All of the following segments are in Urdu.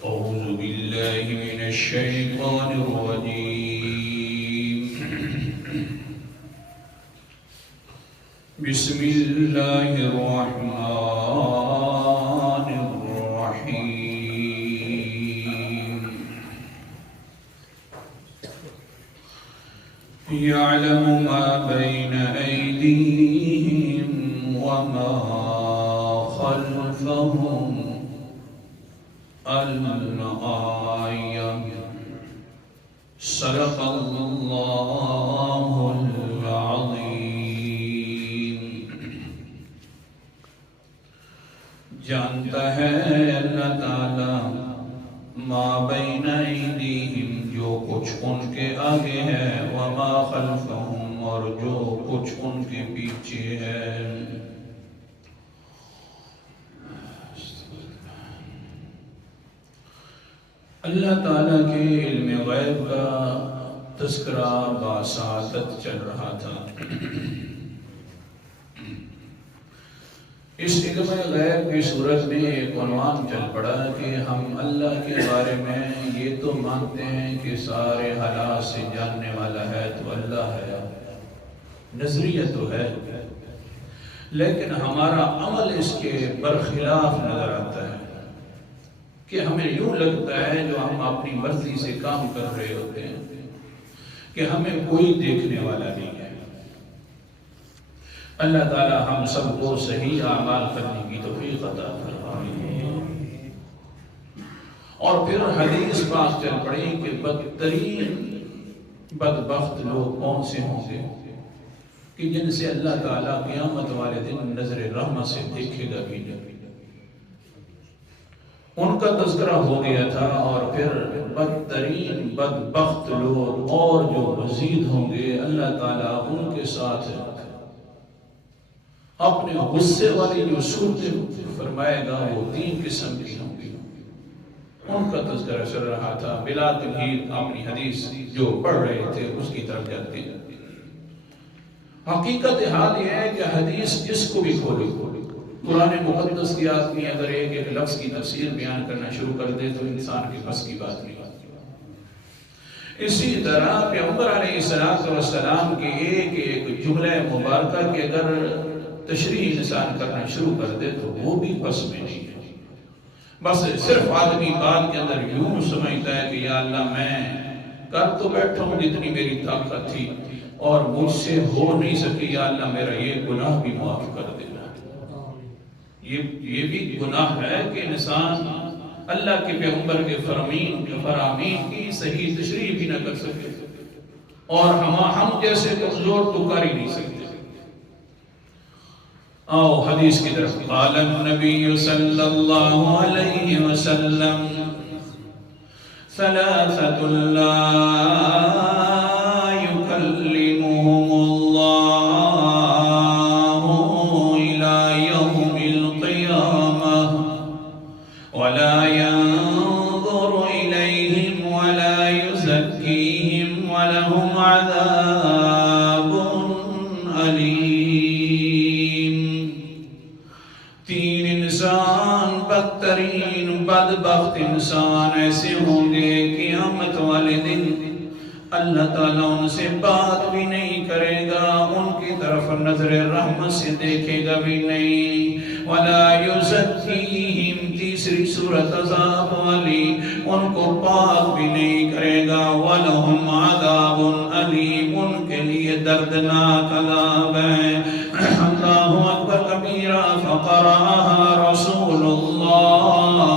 أعوذ بالله من الشيطان الرجيم. بسم الله الرحمن الرحيم. يعلم ما بين أيديهم وما خلفهم. الآية. صدق الله العظيم. جانتا ہے اللہ تعالیٰ ما بین ایدیہم، جو کچھ ان کے آگے ہے، وما خلفہم، اور جو کچھ ان کے پیچھے ہے. اللہ تعالیٰ کے علم غیب کا تذکرہ باسعادت چل رہا تھا. اس علم غیب کی صورت میں ایک عنوان چل پڑا کہ ہم اللہ کے بارے میں یہ تو مانتے ہیں کہ سارے حالات سے جاننے والا ہے تو اللہ ہے، نظریہ تو ہے، لیکن ہمارا عمل اس کے برخلاف نظر آتا ہے کہ ہمیں یوں لگتا ہے جو ہم اپنی مرضی سے کام کر رہے ہوتے ہیں کہ ہمیں کوئی دیکھنے والا نہیں ہے. اللہ تعالی ہم سب کو صحیح اعمال کرنے کی توفیق عطا فرمائے. اور پھر حدیث پاک چل پڑی کہ بدترین بدبخت لوگ کون سے ہوں گے کہ جن سے اللہ تعالی قیامت والے دن نظر رحمت سے دیکھے گا بھی نہیں. ان کا تذکرہ ہو گیا تھا. اور پھر بدترین بدبخت لوگ اور جو مزید ہوں گے اللہ تعالیٰ ان کے ساتھ اپنے غصے والی جو صورتیں فرمائے گا وہ 3 قسم کی ہوں گی. ان کا تذکرہ چل رہا تھا. بلا تمہید اپنی حدیث جو پڑھ رہے تھے اس کی طرف جاتے ہیں. حقیقت حال یہ ہے کہ حدیث جس کو بھی کھولے، قرآن مقدس کی آدمی اگر ایک ایک لفظ کی تفسیر بیان کرنا شروع کر دے تو انسان کے بس کی بات نہیں. اسی طرح پیغمبر علیہ السلام کے ایک ایک جملہ مبارکہ کے اگر تشریح انسان کرنا شروع کر دے تو وہ بھی بس میں نہیں ہے. بس صرف آدمی بات کے اندر یوں سمجھتا ہے کہ یا اللہ میں کر تو بیٹھا ہوں جتنی میری طاقت تھی اور مجھ سے ہو نہیں سکی، یا اللہ میرا یہ گناہ بھی معاف کر دے. یہ بھی گناہ ہے کہ انسان اللہ کے پیغمبر کے فرامین کی صحیح تشریح بھی نہ کر سکے اور ہم جیسے کمزور تو کر ہی نہیں سکتے. آؤ حدیث کی طرف. قال النبی صلی اللہ علیہ وسلم ثلاثة لا يكلمهم الله إلى يوم القيامة ولا ينظر إليهم ولا يزكيهم ولهم عذاب أليم. 3 انسان بدترین بدبخت انسان ایسے ہوں گے قیامت والے دن اللہ تعالیٰ ان سے بات بھی نہیں کرے گا، ان کی طرف نظر رحمت سے دیکھے گا بھی نہیں. وَلَا يُزَكِّيهِمْ تیسری صورت عذاب والی، ان کو پاک بھی نہیں کرے گا. وَلَهُمْ عَذَابٌ أَلِيمٌ ان کے لیے دردناک عذاب ہے. اللہ اکبر کبیرہ. فقرأها رسول اللہ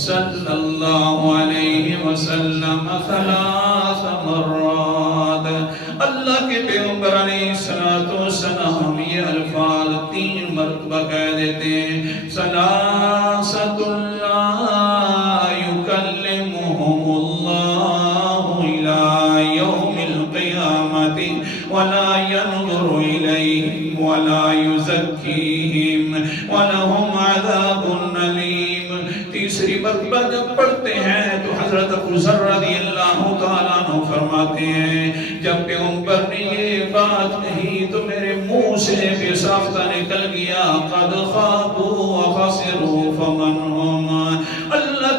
صلی اللہ علیہ وسلم 3 مرات. اللہ کے پیغمبر علیہ السلام یہ الفاظ 3 مرتبہ کہہ دیتے ہیں. ثلاثة لا يكلمهم الله إلى يوم القيامة ولا ينظر إليهم ولا يزكيهم ولهم عذاب أليم. تیسری مرتبہ جب پڑھتے ہیں تو حضرت ابو ذر رضی اللہ تعالیٰ عنہ فرماتے ہیں جب پیغمبر نے یہ بات کہی تو میرے منہ سے بے ساختہ نکل گیا قد خابوا وخسروا فمن هم. اللہ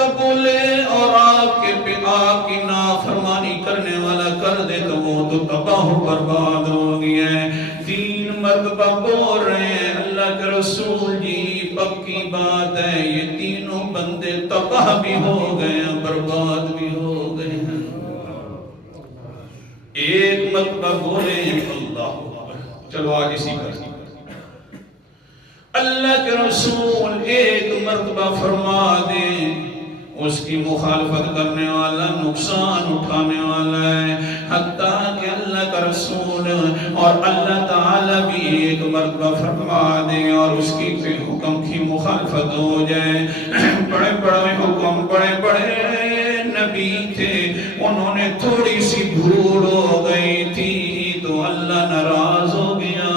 بندہ بولے اور آپ کی نافرمانی کرنے والا کر دے تو وہ تو تباہ و برباد ہو گیا ہے. 3 مرتبہ بول رہے ہیں اللہ کے رسول جی پکی بات ہے یہ تینوں بندے تباہ بھی ہو گئے ہیں برباد بھی ہو گئے ہیں. ایک مرتبہ بولے اللہ. چلو آج اسی پر اللہ کے رسول ایک مرتبہ فرما دیں اس کی مخالفت کرنے والا نقصان اٹھانے والا ہے. حتیٰ کہ اللہ کا رسول اور اللہ تعالیٰ بھی ایک مرتبہ فرما دیں اور اس کی حکم کی مخالفت ہو جائے. بڑے بڑے حکم بڑے بڑے نبی تھے انہوں نے تھوڑی سی بھول ہو گئی تھی تو اللہ ناراض ہو گیا.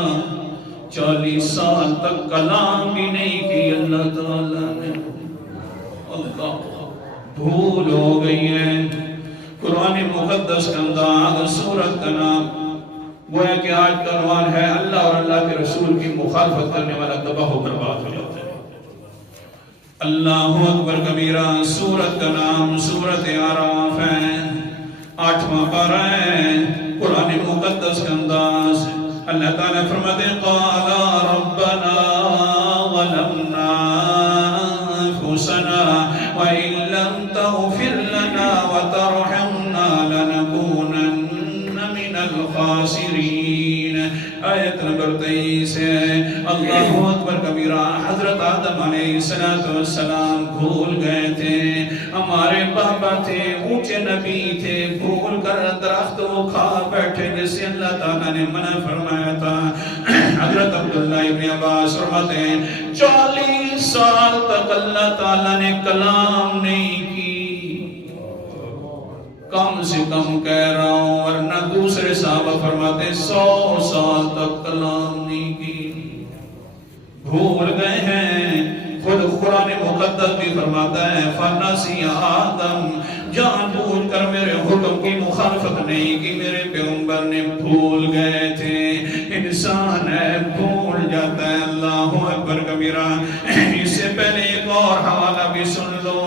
40 سال تک کلام بھی نہیں کی اللہ تعالیٰ نے. اللہ بھول ہو گئی ہے. قرآن مقدس کا انداز سورت کا نام گویا کہ آج کا عنوان ہے اللہ اور اللہ کے رسول کی مخالفت کرنے والا تباہ و برباد ہو جاتا ہے. اللہ اکبر کبیرہ. سورت کا نام سورت اعراف ہے. 8واں پارہ ہے. قرآن مقدس کا انداز اللہ تعالیٰ فرماتے ہیں قال ربنا ظلمنا انفسنا وان لم تغفر لنا وترحمنا لنكونن من الخاسرین. آیت نمبر 23 ہے. اللہ اکبر کبیرہ. حضرت آدم علیہ السلام بھول گئے تھے. ہمارے بابا تھے اونچے نبی تھے بھول کر درخت وہ کھا بیٹھے جسے اللہ تعالیٰ نے منع فرمایا تھا. حضرت عبداللہ ابن عباس فرماتے ہیں 40 سال تک اللہ تعالیٰ نے کلام نہیں کی. کم سے کم کہہ رہا ہوں ورنہ دوسرے صحابہ فرماتے 100 سال تک کلام نہیں کی. بھول گئے ہیں. خود قرآن مقدس بھی فرماتا ہے فَنَسِيَ آدم جان بھول کر میرے حکم کی مخالفت نہیں کی. میرے پیغمبر نے بھول گئے تھے. انسان ہے بھول جاتا ہے. اللہ اکبر کبیرہ. اس سے پہلے ایک اور حوالہ بھی سن لو.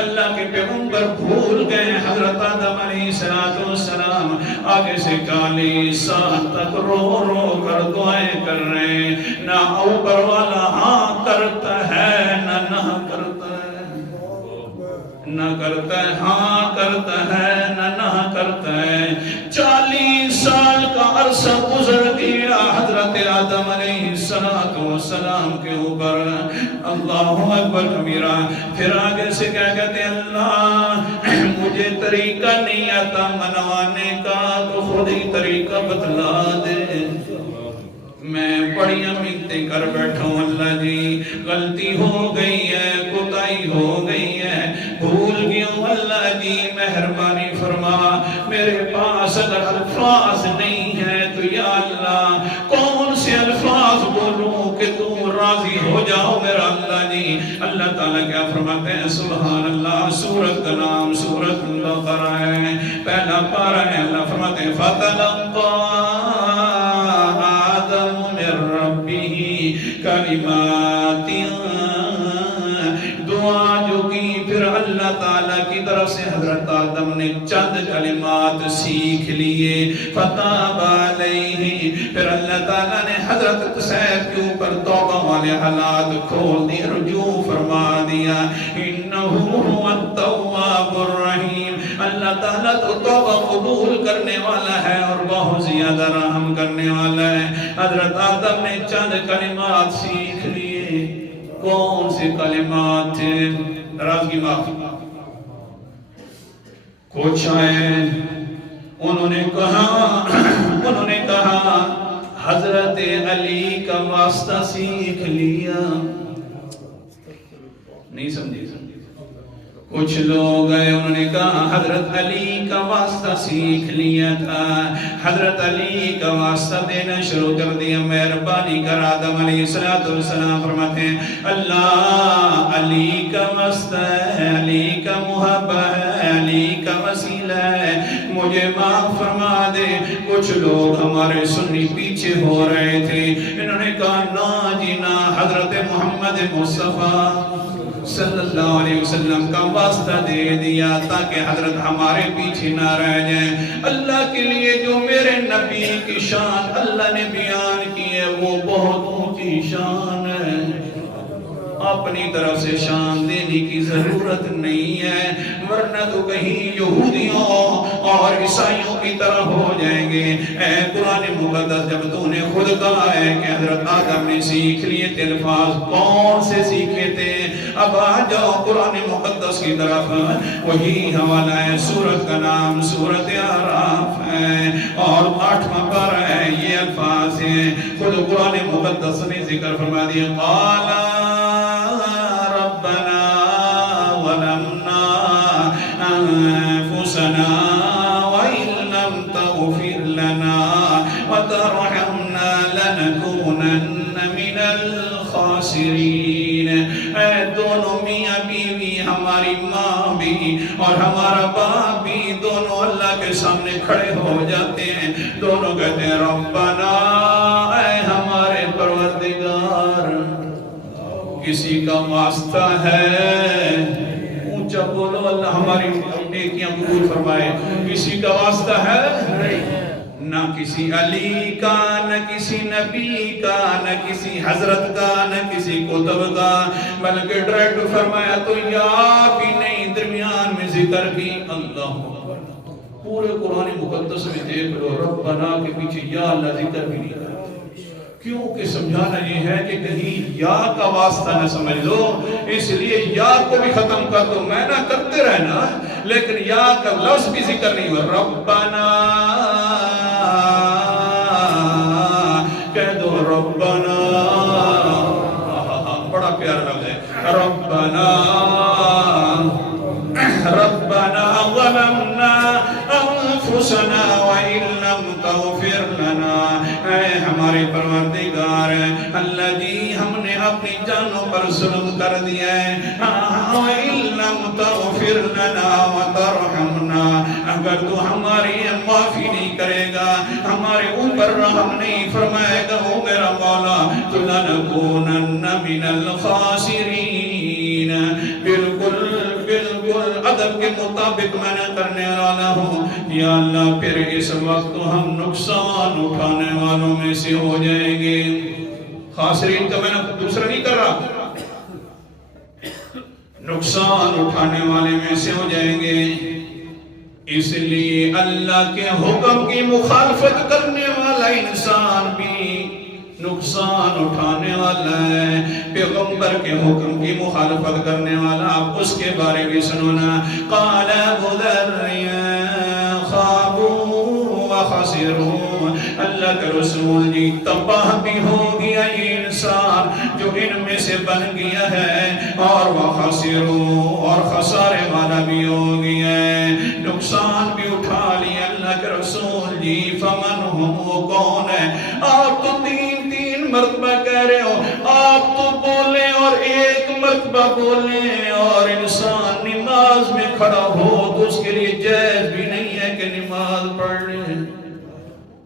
اللہ کے پیغمبر بھول گئے. حضرت آدم علیہ السلام آگے سے 40 سال تک رو رو کر دعائیں کر رہے ہیں. نہ اوپر والا ہاں کرتا ہے نہ کرتا ہے. نہ کرتا ہے ہاں کرتا ہے نہ کرتا ہے. 40 سال کا عرصہ گزر گیا حضرت آدم علیہ السلام کے اوپر. اللہ اکبر کبیرہ. پھر آگے سے کیا کہتے ہیں اللہ مجھے طریقہ نہیں آتا منوانے کا تو خود ہی طریقہ بتلا دے. میں بڑی منتیں کر بیٹھا ہوں اللہ جی غلطی ہو گئی ہے کوتاہی ہو گئی ہے بھول گیا ہوں اللہ جی مہربانی فرما. میرے پاس اگر الفاظ نہیں ہے تو یا اللہ کون سے الفاظ بولوں کہ تم راضی ہو جاؤ میرا اللہ جی. اللہ تعالیٰ کیا فرماتے ہیں سبحان اللہ. سورت کا نام سورت البقرہ ہے. پہلا پارہ ہے. اللہ فرماتے ہیں فَتَلَقَّى آدم من ربه کلمات. دعا جو کی پھر اللہ تعالیٰ کی طرف سے حضرت آدم نے چند کلمات سیکھ لیے. فتاب علیہ. پھر اللہ تعالیٰ نے حضرت سید کے اوپر توبہ والے حالات کھول دی رجوع فرما دیا. انہ هو التواب الرحیم. اللہ تعالیٰ تو توبہ قبول کرنے والا ہے اور بہت زیادہ رحم کرنے والا ہے. حضرت آدم نے چند کلمات سیکھ لیے. کون سے کلمات تھے؟ ناراضگی معاف. کچھ آئے انہوں نے کہا حضرت علی کا واسطہ سیکھ لیا. نہیں سمجھے. کچھ لوگ گئے انہوں نے کہا حضرت علی کا واسطہ سیکھ لیا تھا. حضرت علی کا واسطہ دینا شروع کر دیا. مہربانی کر آدم علیہ السلام فرماتے ہیں اللہ علی کا واسطہ ہے علی کا محبت ہے علی کا وسیلہ ہے مجھے معاف فرما دے. کچھ لوگ ہمارے سنی پیچھے ہو رہے تھے. انہوں نے کہا نا جی نا حضرت محمد مصطفیٰ صلی اللہ علیہ وسلم کا واسطہ دے دیا تاکہ حضرت ہمارے پیچھے نہ رہ جائیں۔ اللہ کے لیے جو میرے نبی کی شان اللہ نے بیان کی ہے وہ بہت اونچی شان ہے، اپنی طرف سے شان دینے کی ضرورت نہیں ہے، ورنہ تو کہیں یہودیوں اور عیسائیوں کی طرح ہو جائیں گے۔ اے قرآن مقدس، جب تو نے خود کہا ہے کہ حضرت آدم نے سیکھ لیے تھے، الفاظ کون سے سیکھے تھے؟ اب آ جاؤ قرآن مقدس کی طرف، وہی حوالہ ہے، سورت کا نام سورت اعراف ہے اور 8واں پارہ ہے، یہ الفاظ ہیں، خود قرآن مقدس نے ذکر فرما دیا، قالا ربنا ظلمنا انفسنا وان لم تغفر لنا وترحمنا لنكونن من الخاسرین۔ اے دونوں میاں بیوی، ہماری ماں بھی اور ہمارا باپ بھی، دونوں اللہ کے سامنے کھڑے ہو جاتے ہیں، دونوں کہتے ہیں ربنا، اے ہمارے پروردگار۔ کسی کا واسطہ ہے؟ اونچا بولو، اللہ ہماری نیکیاں قبول فرمائے۔ کسی کا واسطہ ہے؟ نہ کسی علی کا، نہ کسی نبی کا، نہ کسی حضرت کا، نہ کسی کتب کا، بلکہ ڈائریکٹ فرمایا تو یا بھی نہیں، درمیان میں ذکر کی اللہ اکبر۔ پورے قرآن مقدس میں دیکھ لو ربنا کے پیچھے یا اللہ ذکر بھی نہیں کرتا، کیونکہ سمجھانا یہ ہے کہ کہیں یا کا واسطہ نہ سمجھ لو، اس لیے یا کو بھی ختم کر دو، میں نہ کرتے رہنا، لیکن یا کا لفظ بھی ذکر نہیں ہوا۔ ربنا کہہ دو، ربنا، بڑا پیارا لفظ ہے، ربنا ربنا ظلمنا انفسنا وان لم تغفر لنا، اے ہمارے پروردگار اللہ جی، ہم نے اپنی جانوں پر ظلم کر دیا ہے، وان لم تغفر لنا وترحمنا، اگر تو ہماری معافی نہیں کرے گا، ہمارے اوپر رحم نہیں فرمائے گا او میرا مولا، تو لنکونن من الخاسرین۔ بالکل بالکل ادب کے مطابق میں نے کرنے والا ہوں، یا اللہ پھر اس وقت ہم نقصان اٹھانے والوں میں سے ہو جائیں گے۔ خاسرین کا میں نے دوسرا نہیں کر رہا، نقصان اٹھانے والے میں سے ہو جائیں گے۔ اس لیے اللہ کے حکم کی مخالفت کرنے والا انسان بھی نقصان اٹھانے والا ہے، پیغمبر کے حکم کی مخالفت کرنے والا، آپ اس کے بارے میں سنونا، قال ابو ذر خابوا وخسروا، اللہ کے رسول جی تباہ بھی ہو گیا یہ انسان جو ان میں سے بن گیا ہے، اور وخسروا، اور خسارے والا بھی ہو گیا ہے، نقصان بھی اٹھا لیا اللہ کے رسول جی۔ فمن ہم، وہ کون ہے؟ آپ تو تین مرتبہ کہہ رہے ہو، آپ تو بولیں اور ایک مرتبہ بولیں، اور انسان نماز میں کھڑا ہو تو اس کے لیے جائز بھی نہیں ہے کہ نماز پڑھ لیں،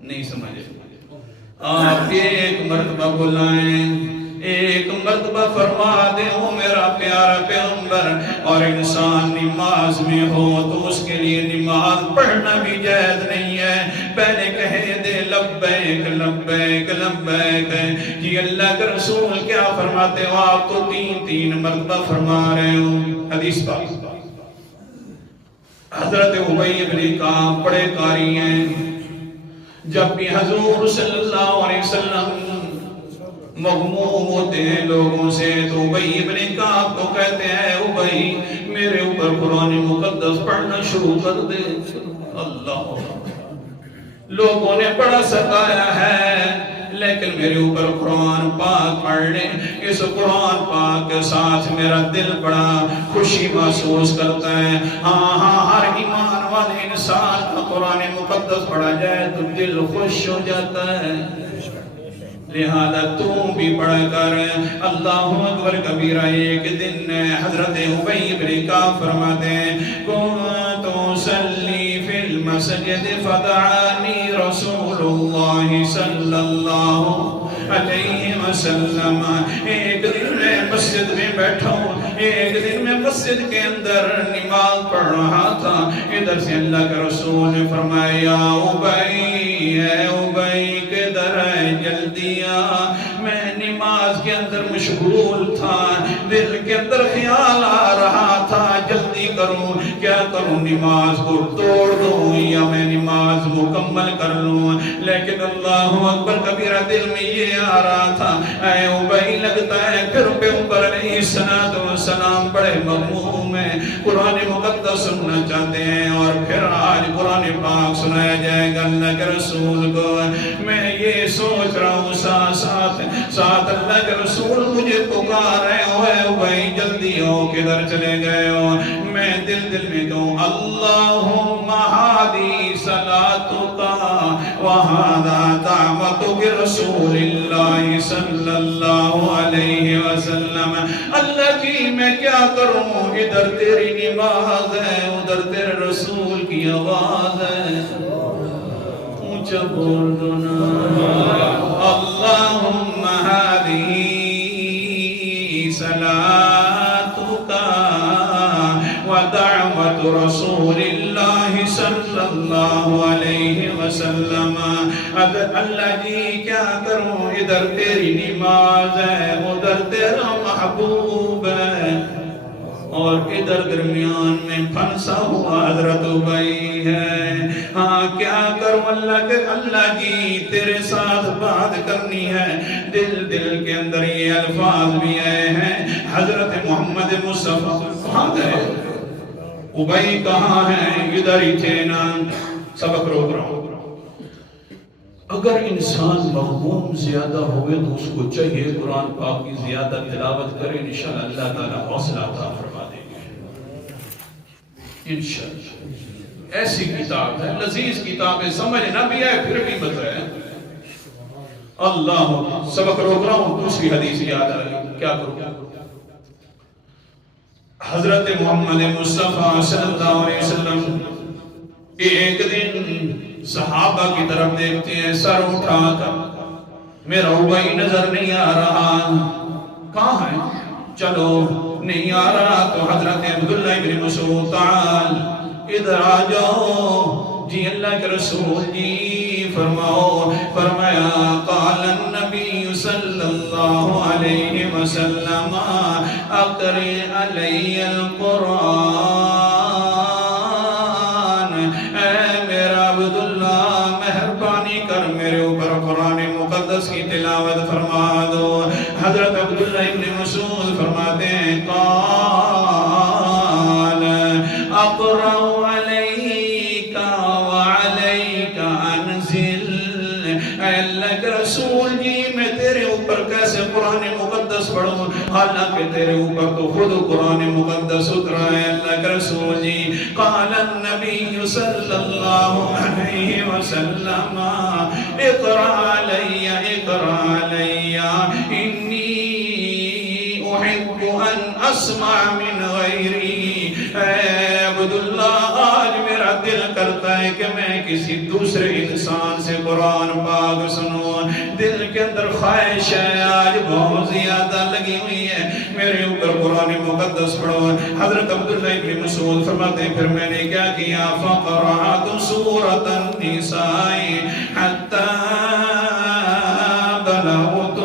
نہیں سمجھے؟ آپ ایک مرتبہ بلائیں، ایک مرتبہ فرما دے ہو میرا پیارا پیغمبر، اور انسان نماز میں ہو تو اس کے لیے نماز پڑھنا بھی جائز نہیں ہے، پہلے کہے دے لبیک لبیک لبیک، جی اللہ کے رسول کیا فرماتے ہو؟ آپ تو تین مرتبہ فرما رہے ہو۔ حدیث پاک، حضرت ابی بن کعب بڑے قاری ہیں، جب بھی حضور صلی اللہ علیہ وسلم مغموم ہوتے ہیں لوگوں سے تو ابی بن کعب تو کہتے ہیں ابی میرے اوپر قرآن مقدس پڑھنا شروع کر دے۔ اللہ، لوگوں نے بڑا ستایا ہے لیکن میرے اوپر قرآن پاک پڑھ لیں، اس قرآن پاک کے ساتھ میرا دل بڑا خوشی محسوس کرتا ہے۔ ہاں ہر ایمان والے انسان کا قرآن مقدس پڑھا جائے تو دل خوش ہو جاتا ہے، لہذا تم بھی پڑھ کر اللہ اکبر کبیرہ۔ ایک دن حضرت ابی بن کعب فرماتے ہیں کنت اصلی فی المسجد فدعانی رسول اللہ صلی اللہ علیہ وسلم، ایک دن میں مسجد میں بیٹھا ہوں، ایک مسجد کے اندر نماز پڑھ رہا تھا، ادھر سے اللہ کے رسول نے فرمایا یا ابی، اے ابی کدھر ہے، جلدی آ، میں نماز کے اندر مشغول تھا، دل کے اندر خیال آ رہا تھا جلدی کروں، کیا کروں، نماز کو توڑ دوں یا میں نماز مکمل کر لوں، لیکن اللہ اکبر کبیرہ دل میں یہ آ رہا تھا، اے ابی لگتا ہے پھر پیغمبر علیہ السلام بڑے مغموم ہیں، قرآن مقدس سننا چاہتے ہیں، اور پھر آج قرآن پاک سنایا جائے گا اللہ کے رسول کو، میں یہ سوچ رہا ہوں ساتھ اللہ کے رسول مجھے پکار رہے ہو، اے ابی جلدی ہو، کدھر چلے گئے ہو، میں دل میں کہوں اللہم ہادی صلاتک وہذا دعوتک رسول اللہ صلی اللہ علیہ وسلم، اللہ جی میں کیا کروں، ادھر تیری نماز ہے ادھر تیرے رسول کی آواز ہے، اونچا بول دو نا، اللہم ہادی صلاتک ودعوت رسول اللہ صلی اللہ علیہ وسلم، اللہ جی کیا کروں، ادھر تیری نماز ہے ادھر تیرا محبوب ہے، اور ادھر درمیان میں پھنسا ہوا حضرت ابی ہے، ہاں کیا کروں اللہ جی تیرے ساتھ بات کرنی ہے، دل کے اندر یہ الفاظ بھی آئے ہیں، حضرت محمد مصطفیٰ کہاں گئے، ابی کہاں ہیں، ادھر ہی تھے نا، سبق روک رہا ہوں۔ اگر انسان مغموم زیادہ ہوئے تو اس کو چاہیے قرآن پاک کی زیادہ تلاوت کرے، انشاءاللہ اللہ تعالیٰ حوصلہ عطا فرما دیں گے انشاءاللہ۔ ایسی کتاب ہے، لذیذ کتاب ہے، سمجھ نہ بھی آئے پھر بھی بتائے، اللہ سبق روک رہا ہوں، دوسری حدیث یاد آ رہی، کیا کروں، حضرت محمد مصطفیٰ صلی اللہ علیہ وسلم ایک دن صحابہ کی طرف دیکھتے ہیں، سر اٹھا کر، میرا ابی نظر نہیں آ رہا، کہاں ہے، چلو نہیں آ رہا، تو حضرت عبداللہ ابن مسعود تعال ادھر آ جاؤ، جی اللہ کے رسول جی فرماؤ، فرمایا قال النبی صلی اللہ علیہ وسلم اقرئ علی القرآن، اے میرا عبداللہ مہربانی کر میرے اوپر قرآن مقدس کی تلاوت فرما دو، حضرت عبداللہ ابن مسعود فرماتے ہیں قال اقرأ علیک وعلیک انزل، اے اللہ کے رسول جی میں تیرے اوپر کیسے قرآن مقدس پڑھوں، حالانکہ تیرے اوپر تو خود قرآن مقدس اترا ہے، اللہ کے رسول جی، قال النبی صلی اللہ علیہ وسلم اقرأ علی انی احب ان اسمع من غیری، اے عبداللہ آج میرا دل کرتا ہے کہ میں کسی دوسرے انسان سے قرآن پاک سنوں، دل کے اندر خواہش ہے آج بہت زیادہ لگی ہوئی ہے، میرے اوپر قرآن مقدس پڑھو، حضرت عبداللہ ابن مسعود فرماتے ہیں پھر میں نے کیا کیا، فقرأت سورة النساء حتی بلغت،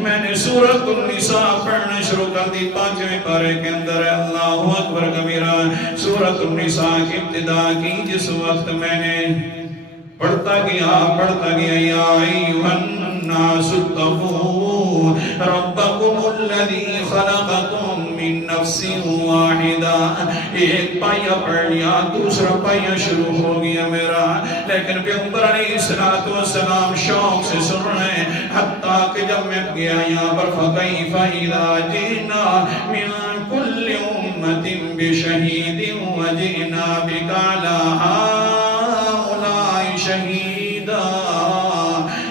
میں نے سورۃ النساء پڑھنا شروع کر دی، 5ویں پارے کے اندر ہے، اللہ اکبر کبیرہ، سورۃ النساء کی ابتدا کی، جس وقت میں نے پڑھتا گیا یا ایھا الناس اتقوا ربکم الذی خلقکم من نفس واحدہ، ایک پائیہ پڑھ لیا، دوسرا پائیہ شروع ہو گیا میرا، لیکن پیغمبر علیہ السلام شوق سے سن رہے ہیں، حتیٰ کہ جب میں گیا یہاں پر فَكَيْفَ إِذَا جِئْنَا مِن كُلِّ أُمَّةٍ بِشَهِيدٍ وَجِئْنَا بِكَ عَلَىٰ هَٰؤُلَاءِ شَهِيدًا،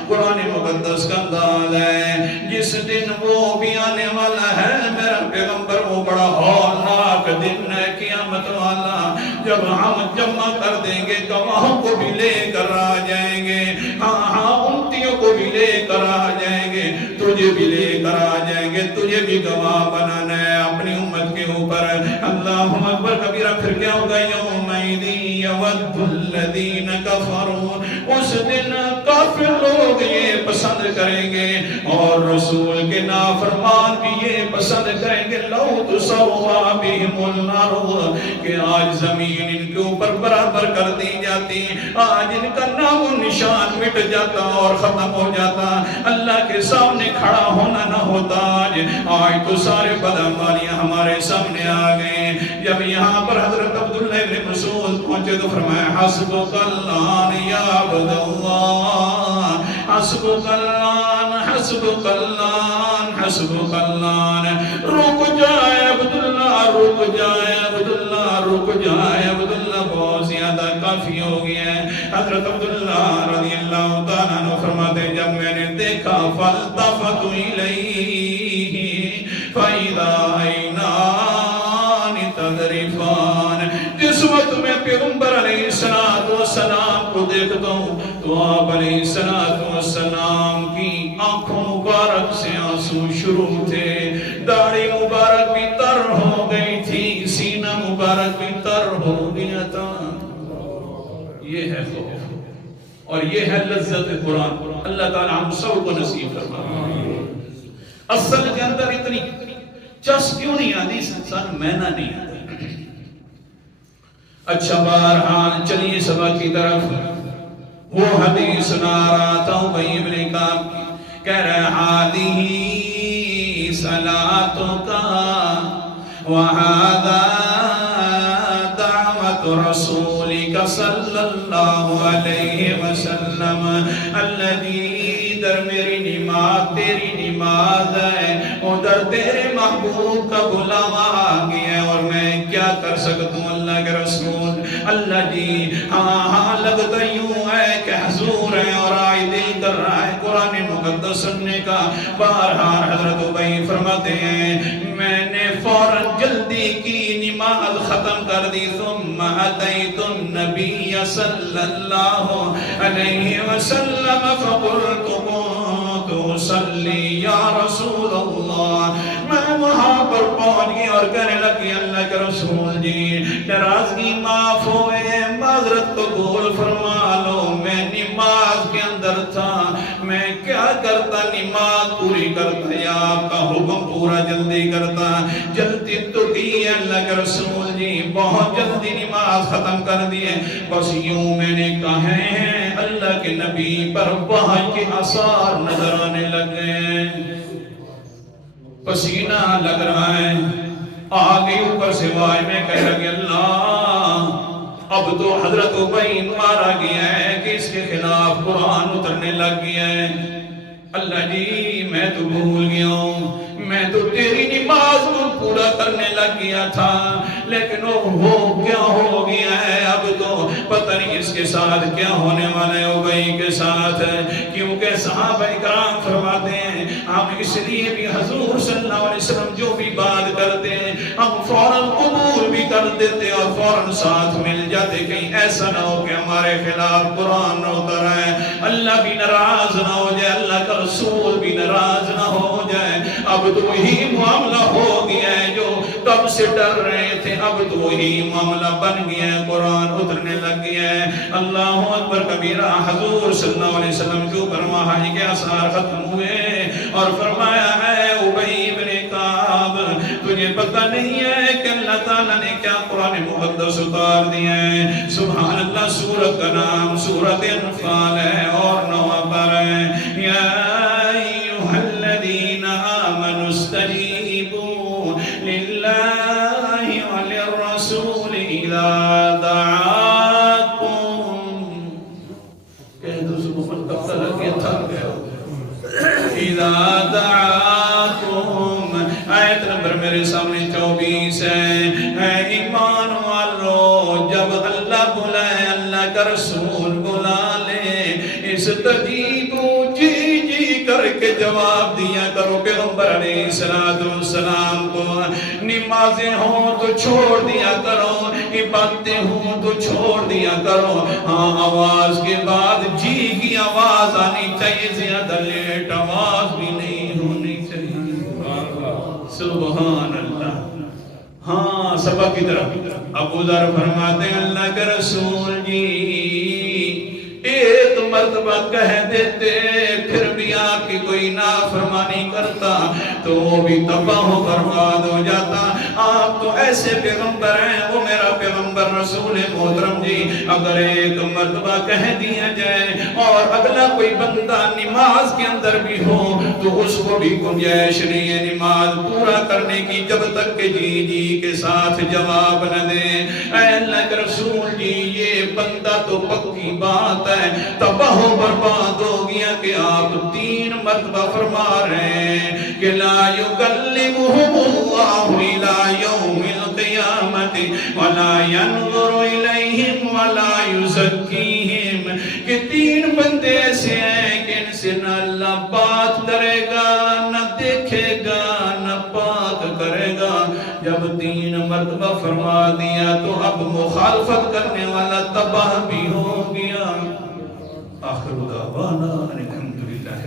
قرآن مقدس کا انداز ہے، جس دن وہ بھی آنے والا ہے میرا پیغمبر، وہ بڑا ہولناک دن ہے قیامت والا، جب ہم جمع کر دیں گے گواہوں کو بھی لے کر آ جائیں گے، ہاں امتیوں کو بھی لے کر آ جائیں گے، تجھے بھی لے کر آ جائیں گے، کہ تجھے بھی گواہ بنانا ہے اپنی امت کے اوپر. اللہ اکبر کبیرہ. پھر کیا ہوگا؟ یومئذ یود الذین کفروا، اس دن کافر لوگ یہ پسند کریں گے اور رسول کے نافرمان بھی یہ پسند کریں گے، لو تسوا بہم الارض، کہ آج زمین ان کے اوپر برابر کر دی جاتی، آج ان کا نام و نشان مٹ جاتا اور ختم ہو جاتا، اللہ کے سامنے کھڑا ہونا نہ ہوتا. آج تو سارے بدعمالیاں ہمارے سامنے آ گئے. جب یہاں پر حضرت عبداللہ ابن مسعود پہنچے تو فرمایا حسبک اللہ یا عبد اللہ، حسبک اللہ، حسبک اللہ، حسبک اللہ. رک جائے عبداللہ، رک جائے عبداللہ، رک جائے عبداللہ، بہت زیادہ کافی ہو گیا ہے. حضرت عبداللہ رضی اللہ تعالیٰ عنہ فرماتے جب میں نے دیکھا فالتفت الیہ فاذا عینان تذرفان، جس وقت میں پیغمبر علیہ السلام کو دیکھتا ہوں تو آپ علیہ السلام کی آنکھوں مبارک سے آنسو شروع تھے، داڑھی مبارک بھی تر ہو گئی تھی، سینہ مبارک بھی تر ہو گیا تھا. یہ ہے خوف اور یہ ہے لذت قرآن. اللہ تعالیٰ ہم سب کو نصیب فرمائے. اصل کے اندر اتنی چس کیوں نہیں آتی؟ انسان محنت نہیں آتی. اچھا بہرحال چلیے سبق کی طرف. وہ حدیث سنا رہا تھا ابی ابن کعب، کہہ رہا ہادی صلاتک وہذا دعوت رسولک صلی اللہ علیہ وسلم الذی، در میری نماز تیری نماز ہے، ادھر تیرے محبوب کا بلاوا آ گیا ہے، اور میں کیا کر سکتا ہوں اللہ کے رسول. اللہ جی ہاں لگتا یوں ہے کہ حضور ہے اور آئی دل کر رہا ہے قرآن مقدس سننے کا. بہرحال حضرت ابی فرماتے ہیں میں نے فوراً جلدی کی نماز ختم کر دی. ثم اتیت النبی صلی اللہ علیہ وسلم فقلت كنت اصلی یا رسول اللہ. میں وہاں پر پہنچ گئی اور کہنے لگی اللہ کے رسول جی ناراضگی معاف ہوئے، معذرت قبول فرما لو، میں نماز کے اندر تھا، میں کیا کرتا نماز پوری کرتا یا آپ کا حکم پورا جلدی کرتا. جلدی تو کی اللہ کے رسول جی، بہت جلدی نماز ختم کر دیے. بس یوں میں نے کہے ہیں اللہ کے نبی پر وحی کے آثار نظر آنے لگے، پسینہ لگ رہا ہے، آگے اوپر سے واج میں کہہ لگے اللہ اب تو حضرت ابی مارا گیا ہے کہ اس کے خلاف قرآن اترنے لگ گیا ہے. اللہ جی میں تو بھول گیا ہوں، میں تو تیری نماز کو پورا کرنے لگ گیا تھا، لیکن وہ کیا ہو گیا ہے اب تو پتہ نہیں اس کے ساتھ کیا ہونے والا ہے ابی کے ساتھ. کیونکہ صحابہ کرام فرماتے ہیں ہم اس لیے بھی حضور صلی اللہ علیہ وسلم جو بھی بات کرتے ہیں ہم فوراً قبول بھی کر دیتے اور فوراً ساتھ مل جاتے، کہیں ایسا نہ ہو کہ ہمارے خلاف قرآن نہ اتر آئے، اللہ بھی ناراض نہ ہو جائے، اللہ کا رسول بھی ناراض نہ ہو جائے. اب تو وہی معاملہ ہو گیا ہے جو کب سے ڈر رہے تھے، اب تو وہی معاملہ بن گیا ہے، قرآن اترنے لگ گیا ہے. اللہ اکبر کبیرہ. حضور صلی اللہ علیہ وسلم کے اوپر وحی کے آثار ختم ہوئے اور فرمایا ہے ابی ابن کعب تجھے پتہ نہیں ہے کہ اللہ تعالیٰ نے کیا قرآن مقدس اتار دیا ہے. سبحان اللہ. سورت کا نام سورت انفال ہے اور 9 پر ہے یا ایھا الذین آمنوا استجیبوا للہ وللرسول اذا دعاکم. کہہ دو سبحان کب تک یہ تھا اذا دعاکم. آیت نمبر میرے سامنے 24 ہے. اے ایمان والو جب اللہ بلائے، اللہ کا رسول بلا لے، استجیبو جی جی کر کے جواب دیا کرو پیغمبر علیہ السلام کو. نمازیں ہوں تو چھوڑ دیا کرو، عبادتیں ہوں تو چھوڑ دیا کرو. ہاں آواز کے بعد جی کی آواز آنی چاہیے، زیادہ لیٹ آواز بھی نہیں ہونی چاہیے. سبحان اللہ. ہاں سبق کی طرف ابو ذر فرماتے ہیں اللہ کے رسول جی ایک مرتبہ کہہ دیتے پھر بھی آپ کی کوئی نافرمانی کرتا تو وہ بھی تباہ و برباد ہو جاتا. آپ تو ایسے پیغمبر ہیں, وہ میرا پیغمبر رسول محترم جی اگر ایک مرتبہ کہہ دیا جائے اور اگلا کوئی بندہ نماز کے اندر بھی ہو تو اس کو بھی گنجائش نہیں ہے نماز پورا کرنے کی جب تک کہ جی جی کے ساتھ جواب نہ دیں. اے اللہ کے رسول جی یہ بندہ تو پکی بات ہے تباہ و برباد ہو گیا کہ آپ 3 مرتبہ فرما رہے ہیں کہ لا یکلمہم اللہ الی یوم القیامت ولا ینظر الیہم ولا یزکیہم کہ 3 بندے ایسے ہیں کہ ان سے نہ اللہ بات کرے گا نہ دیکھے گا نہ پاک کرے گا. جب 3 مرتبہ فرما دیا تو اب مخالفت کرنے والا تباہ بھی ہو گیا. آخر دعوانا الحمدللہ.